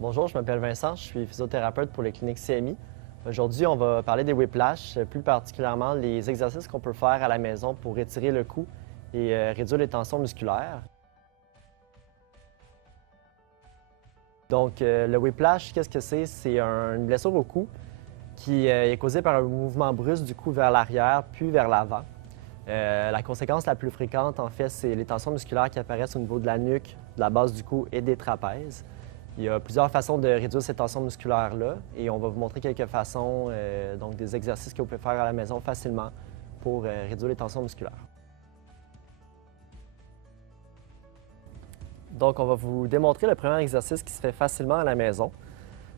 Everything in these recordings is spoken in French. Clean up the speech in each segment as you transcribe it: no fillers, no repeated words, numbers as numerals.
Bonjour, je m'appelle Vincent, je suis physiothérapeute pour les cliniques CMI. Aujourd'hui, on va parler des whiplash, plus particulièrement les exercices qu'on peut faire à la maison pour étirer le cou et réduire les tensions musculaires. Donc, le whiplash, qu'est-ce que c'est? C'est une blessure au cou qui est causée par un mouvement brusque du cou vers l'arrière puis vers l'avant. La conséquence la plus fréquente, en fait, c'est les tensions musculaires qui apparaissent au niveau de la nuque, de la base du cou et des trapèzes. Il y a plusieurs façons de réduire ces tensions musculaires-là et on va vous montrer quelques façons, donc des exercices que vous pouvez faire à la maison facilement pour réduire les tensions musculaires. Donc, on va vous démontrer le premier exercice qui se fait facilement à la maison.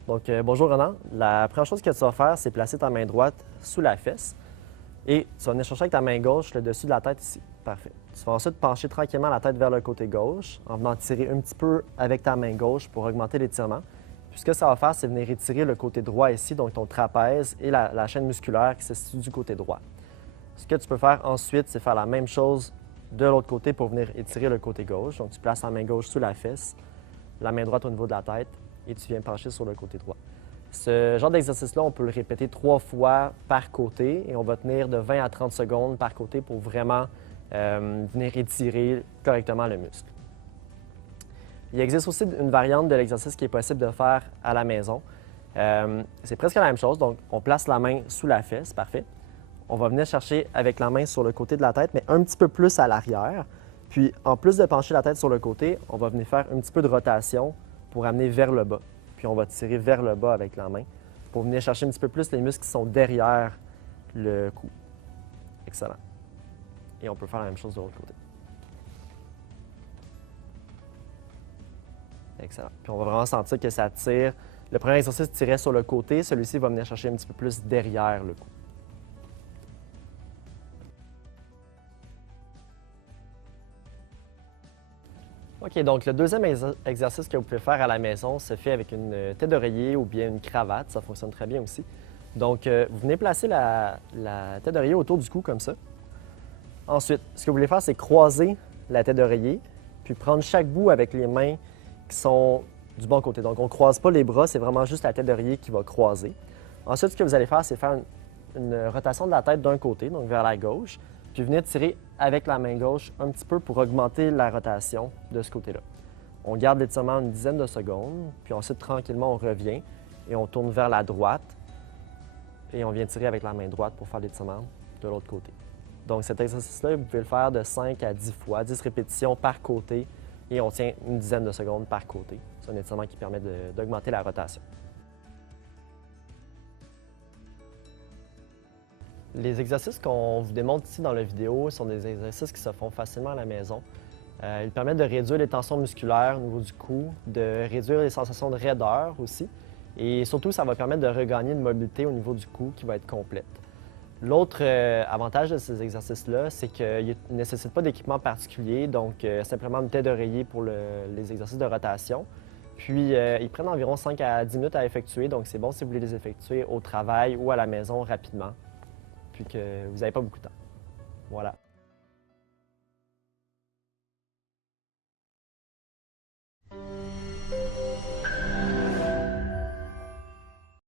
Donc, bonjour Ronan. La première chose que tu vas faire, c'est placer ta main droite sous la fesse et tu vas venir chercher avec ta main gauche le dessus de la tête ici. Parfait. Tu vas ensuite pencher tranquillement la tête vers le côté gauche en venant tirer un petit peu avec ta main gauche pour augmenter l'étirement. Puis ce que ça va faire, c'est venir étirer le côté droit ici, donc ton trapèze et la chaîne musculaire qui se situe du côté droit. Ce que tu peux faire ensuite, c'est faire la même chose de l'autre côté pour venir étirer le côté gauche. Donc tu places la main gauche sous la fesse, la main droite au niveau de la tête et tu viens pencher sur le côté droit. Ce genre d'exercice-là, on peut le répéter 3 fois par côté et on va tenir de 20 à 30 secondes par côté pour vraiment venir étirer correctement le muscle. Il existe aussi une variante de l'exercice qui est possible de faire à la maison. C'est presque la même chose, donc on place la main sous la fesse, parfait. On va venir chercher avec la main sur le côté de la tête, mais un petit peu plus à l'arrière. Puis en plus de pencher la tête sur le côté, on va venir faire un petit peu de rotation pour amener vers le bas. Puis on va tirer vers le bas avec la main pour venir chercher un petit peu plus les muscles qui sont derrière le cou. Excellent. Et on peut faire la même chose de l'autre côté. Excellent. Puis on va vraiment sentir que ça tire. Le premier exercice tirait sur le côté, celui-ci va venir chercher un petit peu plus derrière le cou. OK, donc le deuxième exercice que vous pouvez faire à la maison se fait avec une tête d'oreiller ou bien une cravate, ça fonctionne très bien aussi. Donc, vous venez placer la tête d'oreiller autour du cou comme ça. Ensuite, ce que vous voulez faire, c'est croiser la tête d'oreiller, puis prendre chaque bout avec les mains qui sont du bon côté. Donc, on ne croise pas les bras, c'est vraiment juste la tête d'oreiller qui va croiser. Ensuite, ce que vous allez faire, c'est faire une rotation de la tête d'un côté, donc vers la gauche, puis venir tirer avec la main gauche un petit peu pour augmenter la rotation de ce côté-là. On garde l'étirement une dizaine de secondes, puis ensuite, tranquillement, on revient et on tourne vers la droite et on vient tirer avec la main droite pour faire l'étirement de l'autre côté. Donc, cet exercice-là, vous pouvez le faire de 5 à 10 fois, 10 répétitions par côté et on tient une dizaine de secondes par côté. C'est un étirement qui permet d'augmenter la rotation. Les exercices qu'on vous démontre ici dans la vidéo sont des exercices qui se font facilement à la maison. Ils permettent de réduire les tensions musculaires au niveau du cou, de réduire les sensations de raideur aussi. Et surtout, ça va permettre de regagner une mobilité au niveau du cou qui va être complète. L'autre avantage de ces exercices-là, c'est qu'ils ne nécessitent pas d'équipement particulier, donc simplement une tête d'oreiller pour les exercices de rotation. Puis, ils prennent environ 5 à 10 minutes à effectuer, donc c'est bon si vous voulez les effectuer au travail ou à la maison rapidement, puis que vous n'avez pas beaucoup de temps. Voilà.